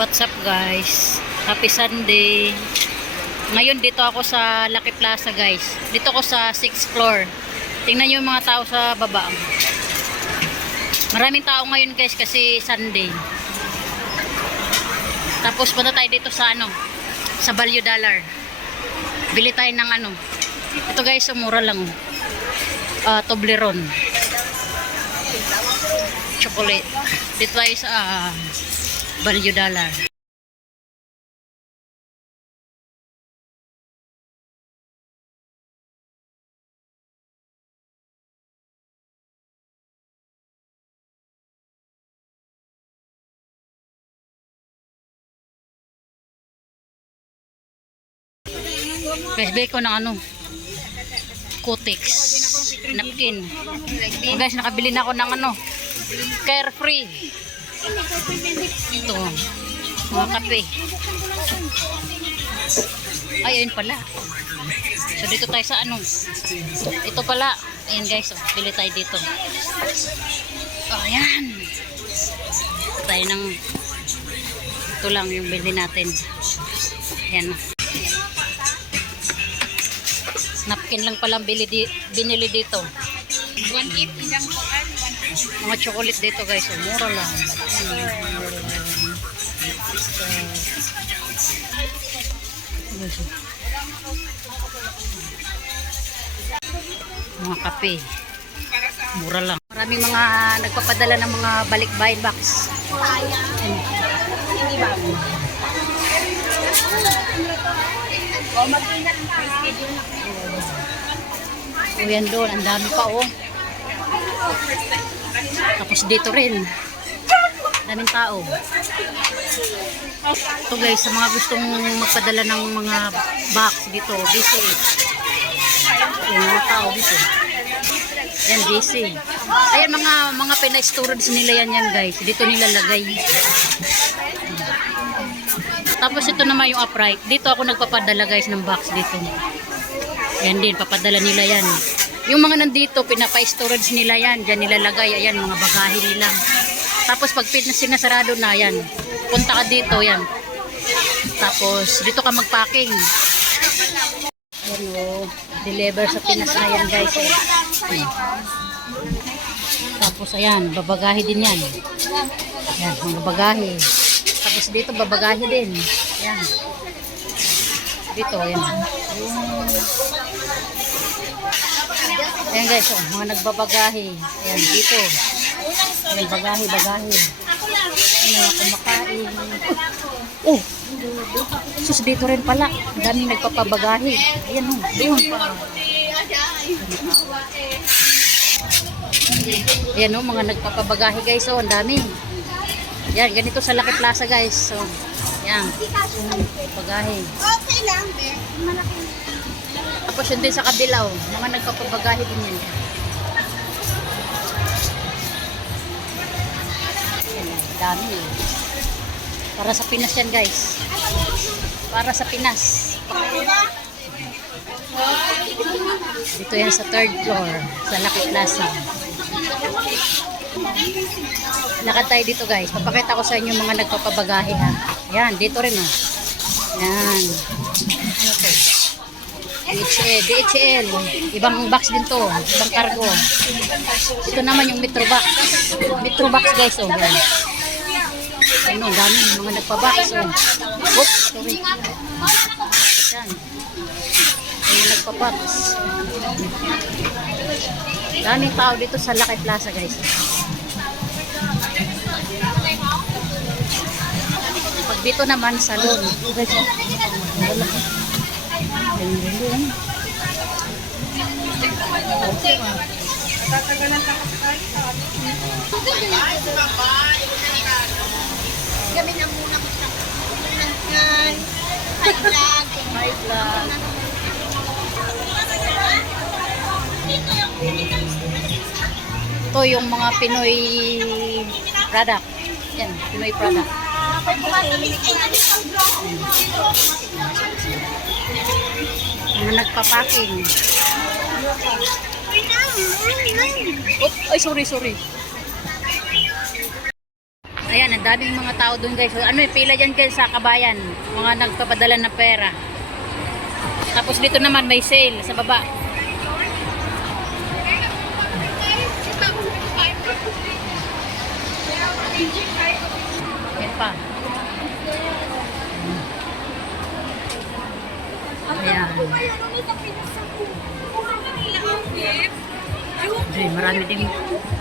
What's up guys? Happy Sunday. Ngayon dito ako sa Lucky Plaza guys. Dito ako sa 6th floor. Tingnan niyo yung mga tao sa baba. Maraming tao ngayon guys kasi Sunday. Tapos punta tayo dito sa sa Value Dollar. Bili tayo ng Ito guys, mura lang. Toblerone. Chocolate. Dito tayo sa Value Dollar. Guys, bili ko ng Kotex napkin. Guys, nakabili na ako ng Carefree. Ito, mga kape. Ay, ayun pala. So, dito tayo sa ito pala. Ayan guys, bili tayo dito. Oh, ayan. Ito tayo ng ito lang yung bili natin. Ayan. Napkin lang palang binili dito. 1.8 lang po. Mga chocolate dito guys, mura lang. Mga kape, mura lang. Maraming mga nagpapadala ng mga balikbayan box. Hindi ba? O yan doon, ang dami pa Tapos dito rin, daming tao. Ito guys, sa mga gustong magpadala ng mga box dito, busy. Yung mga tao dito. Yan, busy. Ayan, mga pina-storage nila yan guys. Dito nilalagay. Tapos ito naman yung upright. Dito ako nagpapadala guys ng box dito. Yan din, papadala nila yan. Yung mga nandito, pinapa-storage nila yan. Diyan nilalagay, ayan, mga bagahe nila. Tapos pag sinasarado na yan, punta ka dito, yan. Tapos dito ka mag-packing. Ayan o, deliver sa Pinas na yan guys. Tapos ayan, babagahe din yan. Ayan, mga bagahe. Tapos dito, babagahe din. Ayan. Dito, ayan. Ayan guys, mga nagbabagahe. Ayan, dito. Ayan, bagahe. Ayan, kumakain. Oh! Sus, dito rin pala. Ang daming nagpapabagahe. Ayan o, doon pa. Ayan o, mga nagpapabagahe guys. Oh, ang dami. Yan, ganito sa Lucky Plaza guys. So, yan. Bagahe. Okay lang, malaki. Tapos yun din sa kabilaw. Mga nagpapabagahe din yan. Yan, dami eh. Para sa Pinas yan guys. Para sa Pinas. Dito yan sa 3rd floor. Sa Lucky Plaza. Lakad tayo dito guys. Papakita ko sa inyo mga nagpapabagahe ha. Yan, dito rin oh. Yan. Ano to? DHL. Ibang box din to. Ibang cargo. Ito naman yung Metro Box. Metro Box guys oh. Yan. Ano, dami mga nagpa-box oh. Oops, sorry. Yan. Mga nagpa-box. Daming tao dito sa Lucky Plaza guys. Pag dito naman salon. Guys, Gabi na muna ko sa high vlog. Hi vlog. Ito yung mga Pinoy product. Yan, Pinoy product. Mga nagpa-packing. Ay, sorry. Ayan, ang daming mga tao doon guys. So, ano yung pila dyan guys sa kabayan. Mga nagpapadala ng pera. Tapos dito naman may sale sa baba. Yan pa. Ayan. Ay, marami din.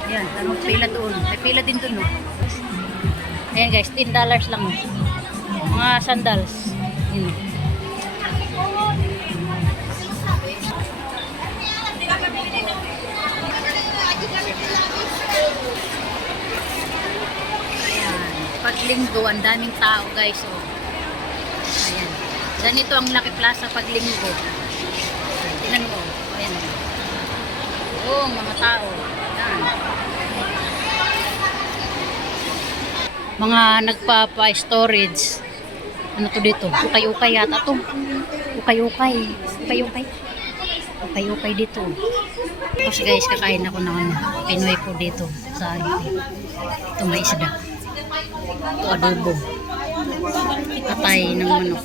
Ayan, ano, pila doon. May pila din doon, no? Ayan guys, $10 lang. Mga sandals. Yun. Ayan. Pag linggo, ang daming tao guys. Oh. Ayan. Ganito ang Lucky Plaza pag linggo. Tingnan mo. Ayan. Oh, mga tao. Ayan. Mga nagpapa-storage. Ano to dito? Ukay-ukay yata to. Ukay-ukay. Ukay-ukay. Ukay-ukay dito. Tapos guys, kakain ako ng Pinoy po dito sa ito may isda. Ito adobo. Atay ng manok.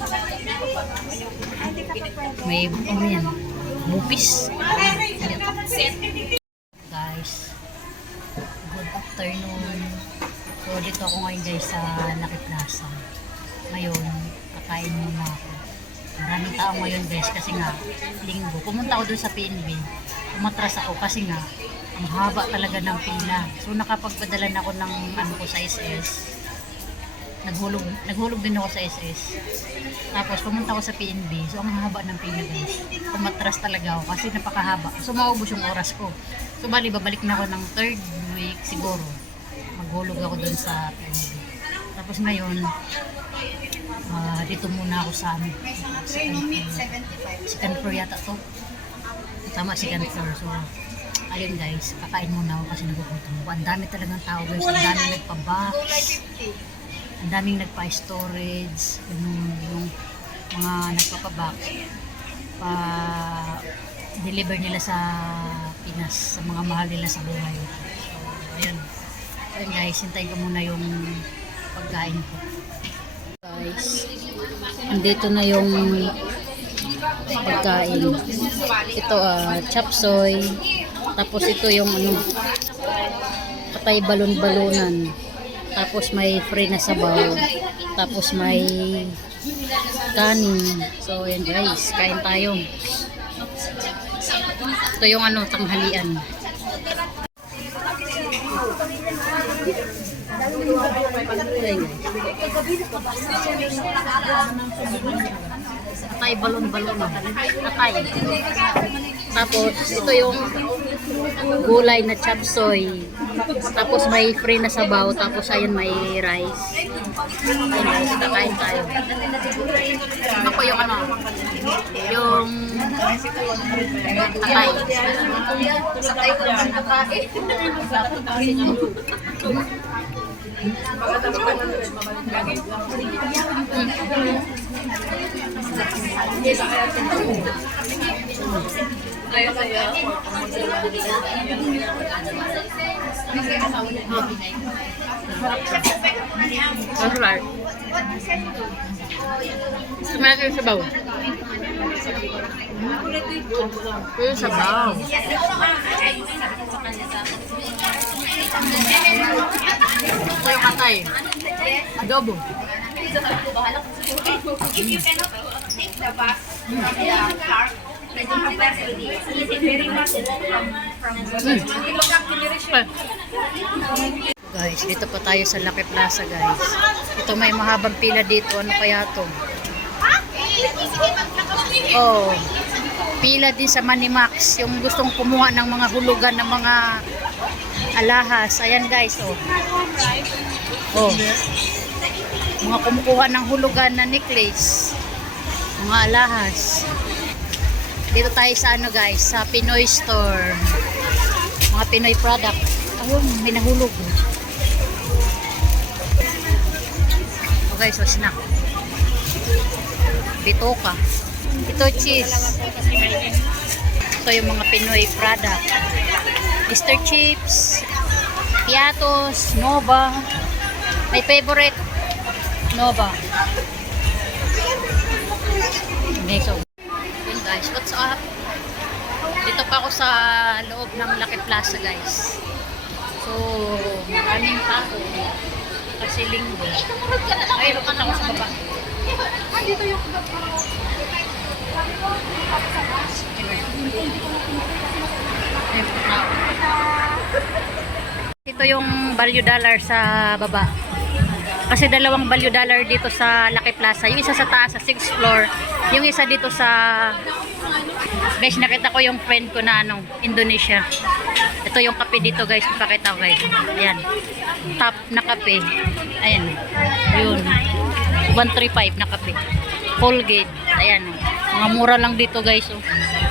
May ano yan? Bupis. Guys, good afternoon. So dito ako ngayon guys sa Lucky Plaza. Ngayon, kakain muna ako. Maraming tao ngayon guys kasi nga linggo. Pumunta ako dun sa PNB. Umatras ako kasi nga ang haba talaga ng pila. So nakapagpadala na ako ng ano ko sa SS. Naghulog din ako sa SS. Tapos pumunta ako sa PNB. So ang haba ng pila guys. Umatras talaga ako kasi napakahaba. So maubos yung oras ko. So bali babalik na ako ng 3rd week siguro. Maghulog ako dun sa PNB. Tapos ngayon dito muna ako sa amin. Second floor yata to. Tama, second floor. So, ayun guys, kakain muna ako kasi nagugutom ako. Ang dami talagang tao guys. Ang daming nagpa-box. Ang daming nagpa-storage. Yung mga nagpapa-box. Pa-deliver nila sa Pinas. Sa mga mahal nila sa buhay. So, ayun. Ayun guys, hintayin ko muna yung pagkain ko. Guys, andito na yung pagkain. Ito chop suey. Tapos ito yung ano, patay balon-balonan. Tapos may free na sabaw. Tapos may kanin. So yan guys, kain tayo. Ito yung ano, tanghalian. Atay balon-balon. Atay. Tapos ito yung gulay na chop suey. Tapos may free na sabaw. Tapos ayun may rice. Ayun guys, kakain tayo. Ano po yung ano? Yung atay. Alright. Sumayat yung sabaw. Yung sabaw. Ito yung atay. Adobo. If you cannot take the bus from the park, I don't have facility. Is it very much from Guys, dito pa tayo sa Lucky Plaza guys. Ito may mahabang pila dito. Ano kaya to? Oh, pila din sa Manimax. Yung gustong kumuha ng mga hulugan ng mga alahas. Ayan guys, oh. Oh. Mga kumukuha ng hulugan na necklace. Mga alahas. Dito tayo sa ano guys, sa Pinoy store. Mga Pinoy product. Ayun, may nahulog. Okay, so snack. Bitoka. Ito cheese. Ito yung mga Pinoy product. Mr. Chips, Piatos, Nova. My favorite Nova. Okay, so yun guys, what's up? Dito pa ako sa loob ng Lucky Plaza guys. So, maraming tao kasi linggo. Ay, lukat ako sa baba. Dito yung Ito yung value dollar sa baba. Kasi dalawang value dollar dito sa Lucky Plaza. Yung isa sa taas sa 6th floor. Yung isa dito sa... Guys, nakita ko yung friend ko na Indonesia. Ito yung kape dito guys. Ipakita ko guys. Ayan. Top na kape. Ayan. Yun. 135 na kape. Colgate. Ayan. Mga mura lang dito guys. Oh.